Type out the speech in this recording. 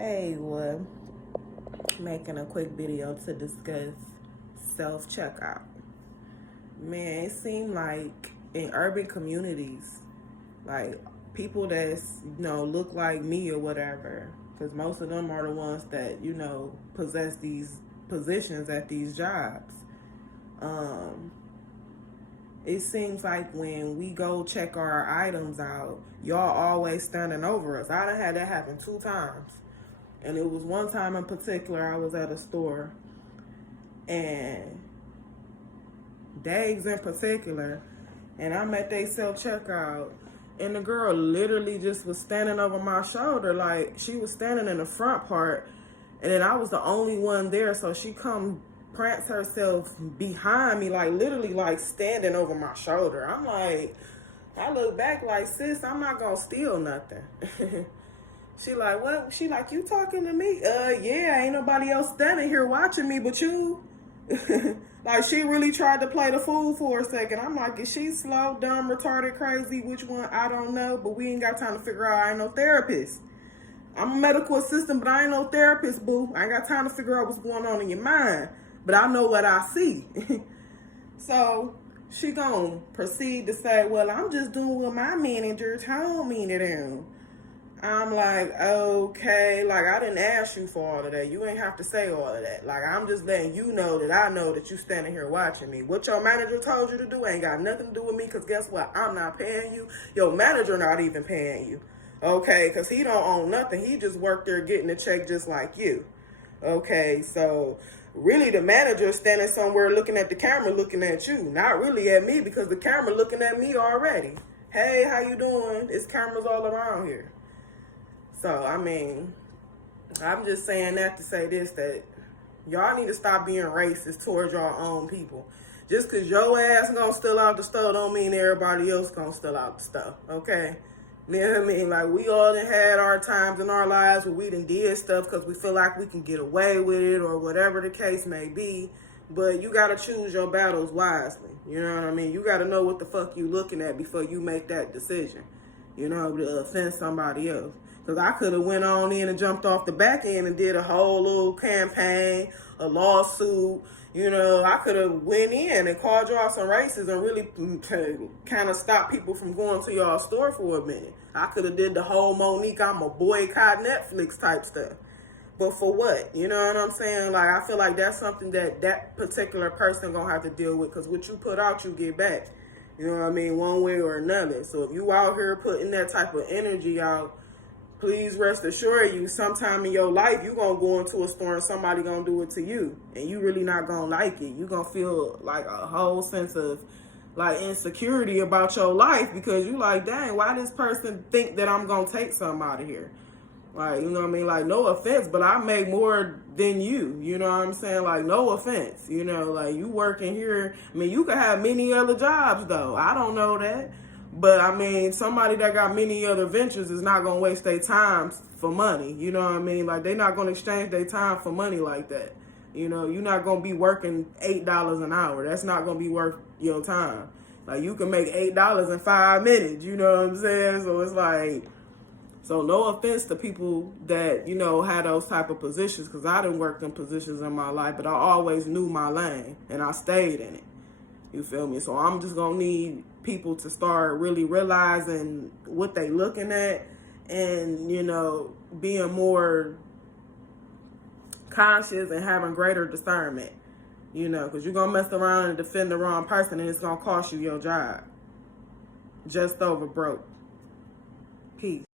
Hey, well, making a quick video to discuss self-checkout. Man, it seemed like in urban communities, like people that's, look like me or whatever, because most of them are the ones that, possess these positions at these jobs. Um, it seems like when we go check our items out, y'all always standing over us. I done had that happen 2 times. And it was one time in particular, I was at a store, and Dave's in particular, and I'm at they self-checkout, and the girl literally just was standing over my shoulder. Like, she was standing in the front part, and then I was the only one there, so she come prance herself behind me, like literally like standing over my shoulder. I'm like, I look back like, sis, I'm not gonna steal nothing. She like, what? She like, you talking to me? Yeah, ain't nobody else standing here watching me but you. Like, she really tried to play the fool for a second. I'm like, is she slow, dumb, retarded, crazy? Which one? I don't know, but we ain't got time to figure out. I ain't no therapist. I'm a medical assistant, but I ain't no therapist, boo. I ain't got time to figure out what's going on in your mind, but I know what I see. So she gonna proceed to say, well, I'm just doing what my manager told me to do. I'm like, okay, like, I didn't ask you for all of that. You ain't have to say all of that. Like, I'm just letting you know that I know that you standing here watching me. What your manager told you to do ain't got nothing to do with me, because guess what? I'm not paying you. Your manager not even paying you. Okay, because he don't own nothing. He just worked there getting a check just like you. Okay, so really the manager is standing somewhere looking at the camera, looking at you. Not really at me, because the camera looking at me already. Hey, how you doing? It's cameras all around here. So, I mean, I'm just saying that to say this, that y'all need to stop being racist towards your own people. Just because your ass gonna steal out the stuff don't mean everybody else gonna steal out the stuff, okay? You know what I mean? Like, we all done had our times in our lives where we done did stuff because we feel like we can get away with it or whatever the case may be. But you gotta choose your battles wisely. You know what I mean? You gotta know what the fuck you looking at before you make that decision, to offend somebody else. Because I could have went on in and jumped off the back end and did a whole little campaign, a lawsuit. I could have went in and called y'all some racists and really kind of stop people from going to y'all store for a minute. I could have did the whole Monique, I'm a boycott Netflix type stuff. But for what? You know what I'm saying? Like, I feel like that's something that particular person gonna have to deal with, because what you put out, you get back. You know what I mean? One way or another. So if you out here putting that type of energy out, please rest assured you, sometime in your life, you going to go into a store and somebody going to do it to you. And you really not going to like it. You going to feel like a whole sense of, like, insecurity about your life, because you like, dang, why this person think that I'm going to take something out of here? Like, you know what I mean? Like, no offense, but I make more than you. You know what I'm saying? Like, no offense. Like, you working here. I mean, you could have many other jobs, though. I don't know that. But, I mean, somebody that got many other ventures is not going to waste their time for money. You know what I mean? Like, they're not going to exchange their time for money like that. You're not going to be working $8 an hour. That's not going to be worth your time. Like, you can make $8 in 5 minutes. You know what I'm saying? So, it's like, so no offense to people that, had those type of positions, because I didn't work in positions in my life, but I always knew my lane, and I stayed in it. You feel me? So I'm just going to need people to start really realizing what they looking at and, being more conscious and having greater discernment, because you're going to mess around and defend the wrong person, and it's going to cost you your job. Just over broke. Peace.